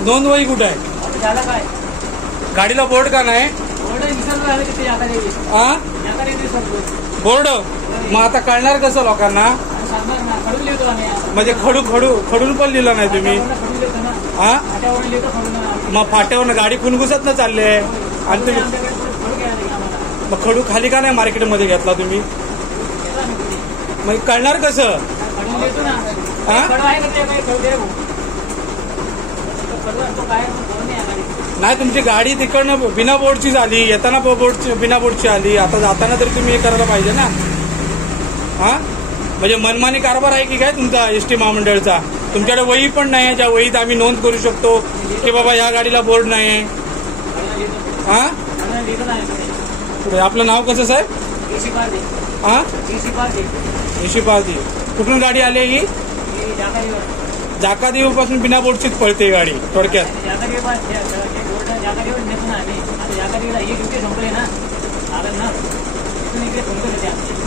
नोंद वही कुठे आहे? झालं काय? गाडीला बोर्ड का नाही? हा बोर्ड? मग आता कळणार कसं लोकांना? म्हणजे खडू खडू खडून पण लिहिलं नाही तुम्ही. हा. मग फाट्यावर गाडी फुनगुसत ना चालले. आणि तुम्ही मग खडू खाली का नाही मार्केटमध्ये घेतला तुम्ही. मग कळणार कसं? हा? नाही तुमची गाडी तिकडनं बिना बोर्डची झाली येताना बोर्डची बिना बोर्डची आली आता जाताना तरी तुम्ही हे करायला पाहिजे ना हा म्हणजे मनमानी कारभार आहे की काय तुमचा एस टी महामंडळचा तुमच्याकडे वही पण नाही आहे ज्या वहीत आम्ही नोंद करू शकतो की बाबा या गाडीला बोर्ड नाही आहे. हा आपलं नाव कसं साहेब. हा. एशी पाहती कुठून गाडी आली ही. जाकादेवीपासून बिना बोर्डचीच पळते ही गाडी थोडक्यात.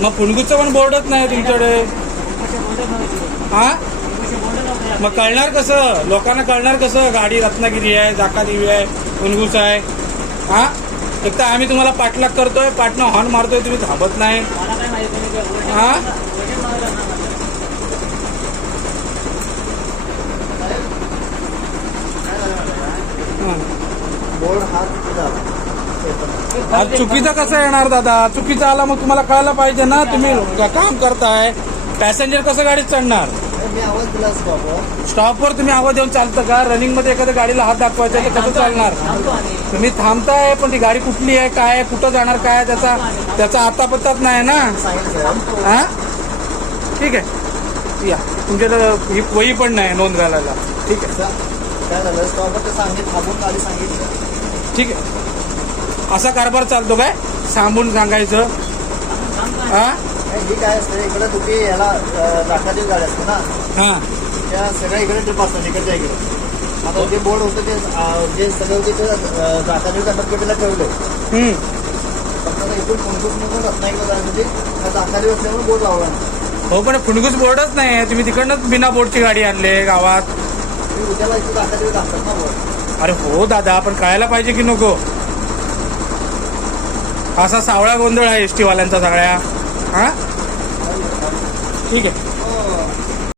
मग पुणगुचं पण बोर्डच नाही तुमच्याकडे? हा? मग कळणार कसं? लोकांना कळणार कसं? गाडी रत्नागिरी आहे जाकादेवी आहे पुनगुस आहे. हा? एक तर आम्ही तुम्हाला पाठलाग करतोय पाठनं हॉर्न मारतोय तुम्ही थांबत नाही. हा? बोर्ड मागवलं ना मला. हा. बोर्ड हा किती झाला आज चुकीचा कसा येणार दादा? चुकीचा आला मग तुम्हाला कळायला पाहिजे ना? तुम्ही क- काम करताय? पॅसेंजर कसं गाडीत चढणार? अरे मी आवाज दिला बाबा. स्टॉपवर तुम्ही आवाज देऊन चालतं का? रनिंगमध्ये एखाद्या गाडीला हात दाखवायचा तर कसं चालणार? तुम्ही थांबताय पण ती गाडी कुठली आहे काय आहे कुठं जाणार काय त्याचा त्याचा आता पत्ताच नाही ना? हा? ठीक आहे. या. तुमच्याकडं ही वही पण नाही नोंद घालायला. ठीक आहे. काय झालं? स्टॉपवर ते सांगितलं थांबून गाडी सांगितलं. ठीक आहे. असा कारभार चालतो काय? सांगून सांगायचं. हा? नाही, ही काय असते. इकडे तुम्ही याला दाखवाची गाडी असते ना. हा. त्या सगळ्या इकडे ट्रिप असतात इकडच्या इकडे. आता जे बोर्ड होतं ते अं, जे सगळं होते ते दाखवाची कटकटीला ठेवलं. हम्म. फक्त आता इथून कोणतूच म्हणून रत्नागिरीला जाण्यासाठी दाखवाली असल्यामुळे बोर्ड लावला हो पण फुणगूस बोर्डच नाही तुम्ही तिकडनंच बिना बोर्डची गाडी आणली गावात. अरे हो दादा आपण कळायला पाहिजे की नको? असा सावळा गोंधळ आहे एस टी वाल्यांचा सगळ्या. हा? ठीक आहे.